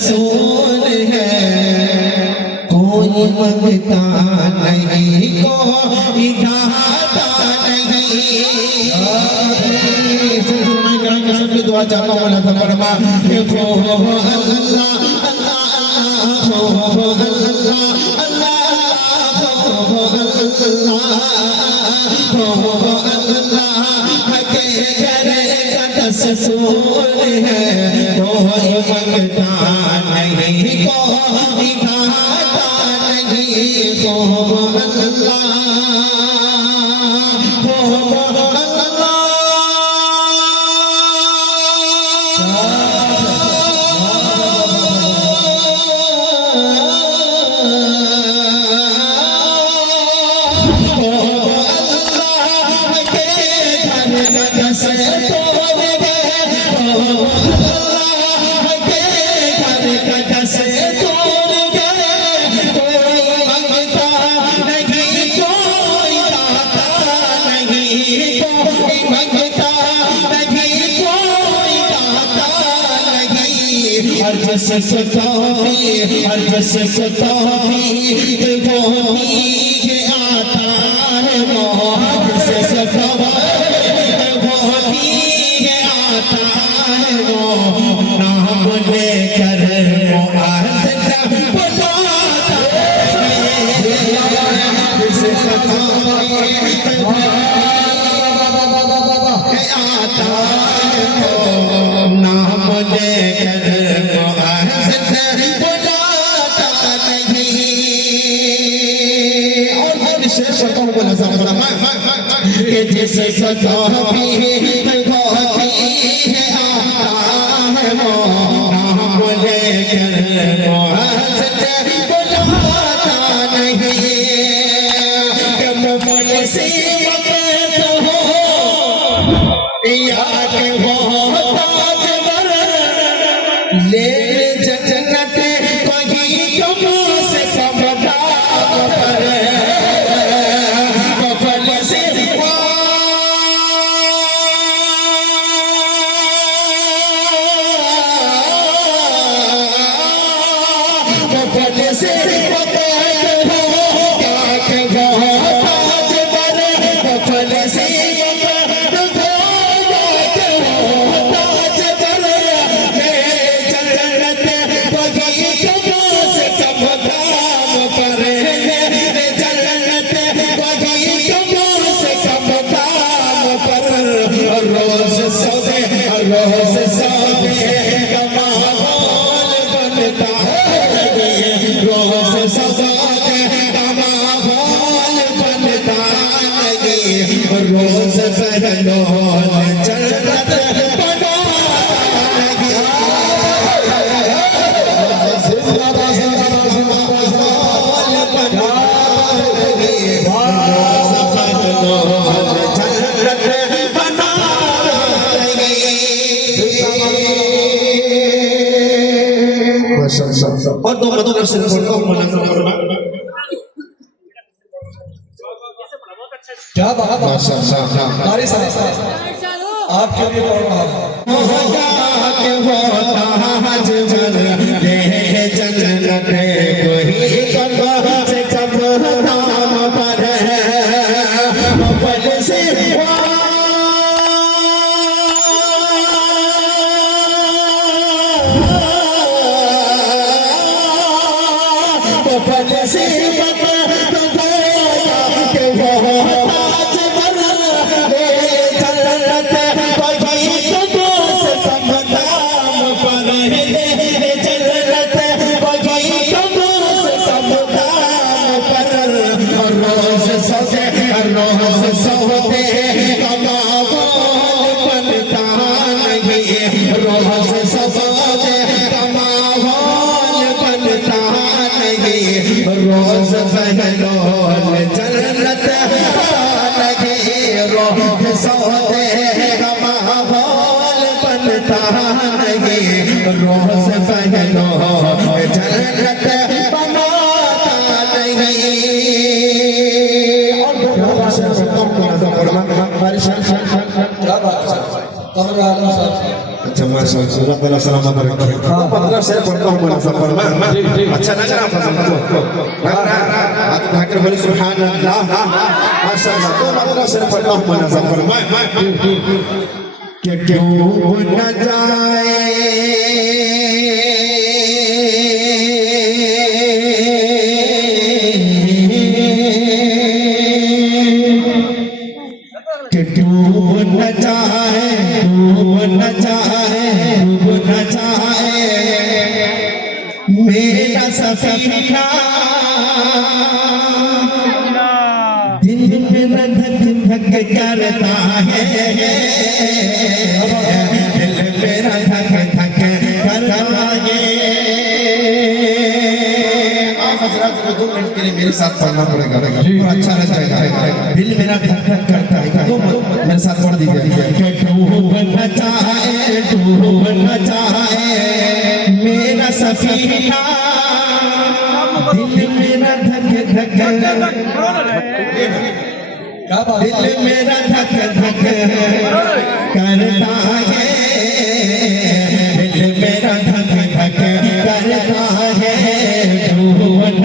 सुन है कोई मंगता नहीं कोई दाता नहीं। सबकी दुआ चाहता हूँ अल्लाह फरमा सुन है कोई मंगता नहीं कोई दाता नहीं। जिसको तौफीक और जिसको तौफीक वो नीचे आता है वो जिसको तौफीक वो नीचे आता है वो नाम लेकर वो आज़दा बुलाता है जिसको तौफीक आता है वो नाम लेकर जिसको तौफीक होती है आता है वो नाम लेकर वो आज़दा बुलाता नहीं। कब मुसीबत हो या कि वो ताजवर ले जन्नत कहीं कम से कम दाम पर रोज पहलोन जन्नत बना और दो मतलब से क्या बात आपके लिए पढ़ रहा रोज बहलोल जन्नत लगे रोज सौदे का माहौल बनता नहीं रोज बहलोल जन्नत बनाता नहीं अच्छा माशाअल्लाह पहला सलामत रखिए 15 से पढ़ता हूं बड़ा सफर में अच्छा लग रहा फजल को लग रहा हाथ उठाकर बोले सुभान अल्लाह माशाअल्लाह तो 15 से पढ़ता हूं बड़ा सफर में कि क्यों न जाए कि डूब न जाए मेरा सफीना दिल मेरा धक धक करता है दिल मेरा धक धक करता है हजरत को 2 मिनट के लिए मेरे साथ पढ़ना पड़ेगा तो अच्छा लग जाएगा दिल मेरा धक धक करता है तो मेरे साथ पढ़ दीजिए कि डूब न जाए मेरा सफीना दिल मेरा धक धक दिल मेरा धक धक करता है दिल मेरा धक धक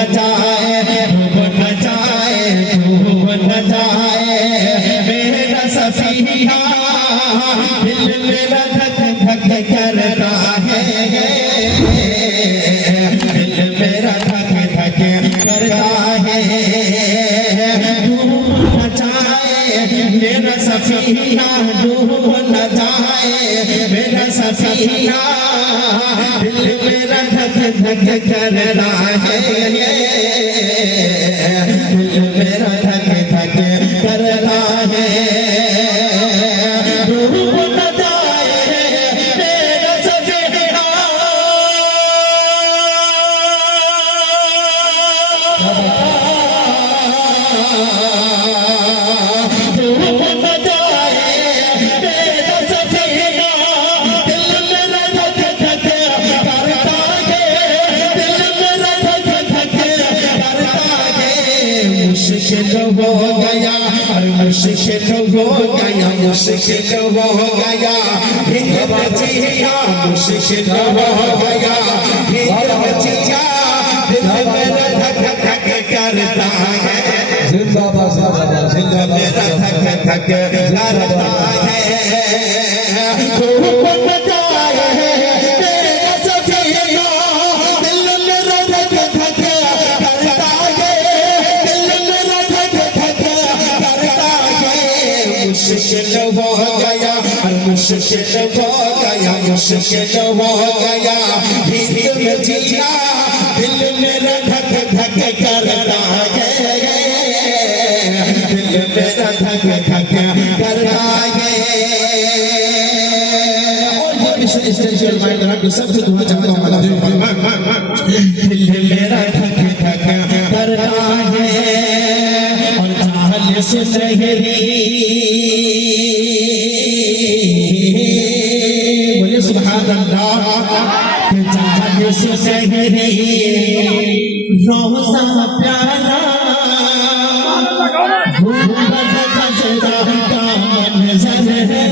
करता है डूब न जाए मेरा सफीना दिल मेरा धक धक करता है दिल मेरा धक धक करता है डूब न जाए मेरा सफीना डूब न जाए मेरा सफीना दिल मेरा धक धक करता है दिल मेरा धक धक करता है डूब न जाए मेरा सफीना डूब न जाए मेरा सफीना दिल मेरा धक धक करता है दिल मेरा धक धक करता है मुश्किल हो गया मुश्किल हो गया हिम्मत जिया मुश्किल हो गया हिम्मत जिया दिल मेरा धक धक करता है जिंदाबाद दिल मेरा धक धक करता है डूब न जाए मेरा सफीना दिल मेरा धक धक करता है दिल मेरा धक धक करता है मुश्किल हो गया मुश्किल हो गया हिम्मत जिया दिल मेरा धक धक करता है दिल मेरा धक धक करता है और स्पेशल माइंड रख सबसे दूर चाहता हूं दिल मेरा धक धक करता है और चाहल से नहीं बोले सुभान अल्लाह चाहल से नहीं रोज़ा प्यारा गुंबद खजरा का मंजर है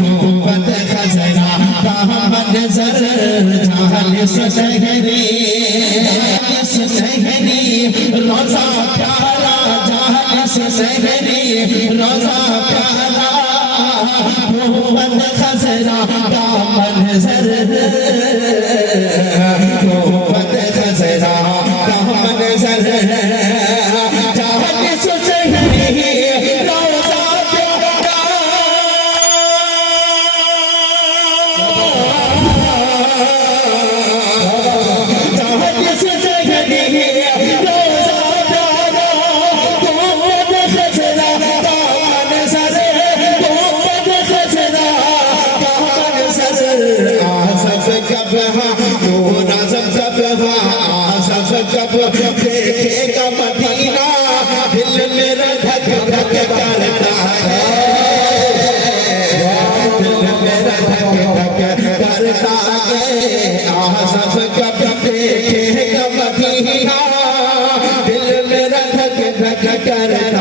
गुंबद खजरा का मंजर चाहल से नहीं रोज़ा प्यारा चाहल से नहीं रोज़ा प्यारा गुंबद खजरा का मंजर गुंबद खजरा का मंजर चाहत से नहीं रोज़ा प्यारा चाहत से नहीं रोज़ा प्यारा गुंबद खजरा का मंजर गुंबद खजरा का मंजर आसफ कब कब देखेगा मदीना, दिल मेरा धक धक करता है, दिल मेरा धक धक करता है। सब कब देखेगा मदीना, दिल मेरा धक धक करता